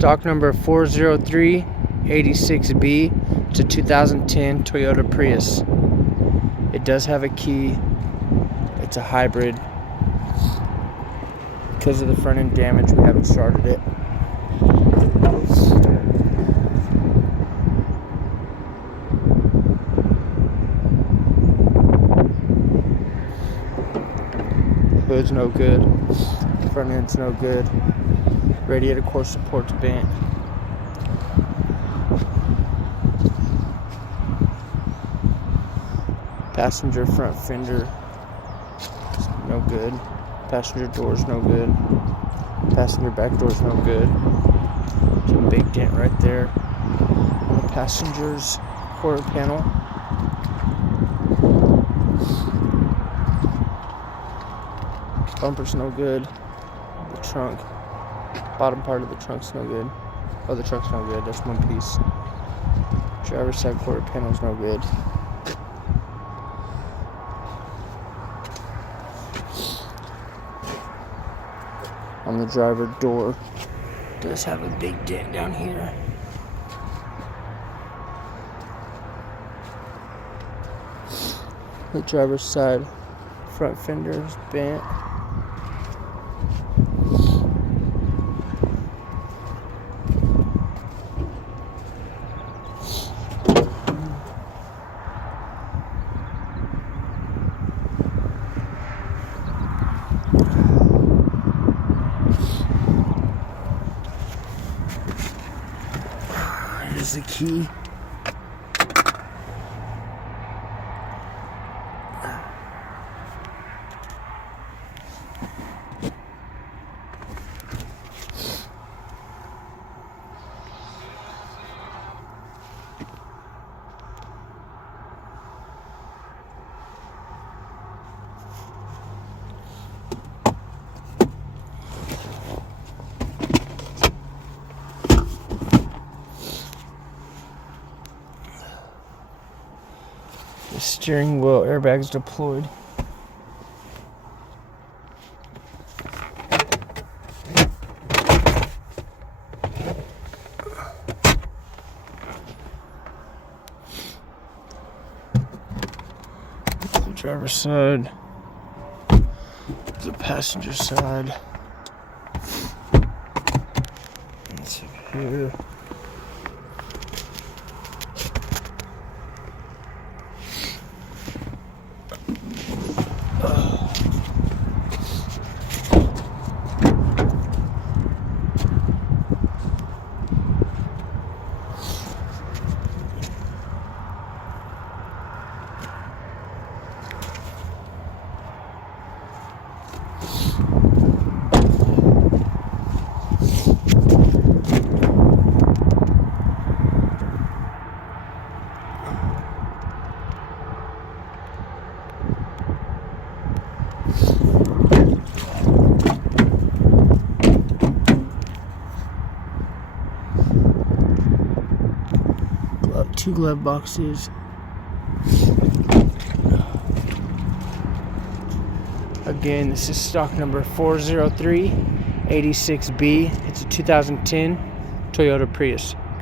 Stock number 40386B. It's a 2010 Toyota Prius. It does have a key. It's a hybrid. Because of the front end damage, we haven't started it. Hood's no good. Front end's no good. Radiator core support's bent. Passenger front fender is no good. Passenger door's no good. Passenger back door's no good. There's a big dent right there on the passenger's quarter panel. Bumper's no good. The trunk, bottom part of the trunk's no good. Oh, the trunk's no good. That's one piece. Driver's side quarter panel's no good. On the driver door, does have a big dent down here. The driver's side front fender is bent. Here's the key. The steering wheel airbags deployed. The driver's side, the passenger side. It's up here. Two glove boxes. Again, this is stock number 40386B. It's a 2010 Toyota Prius.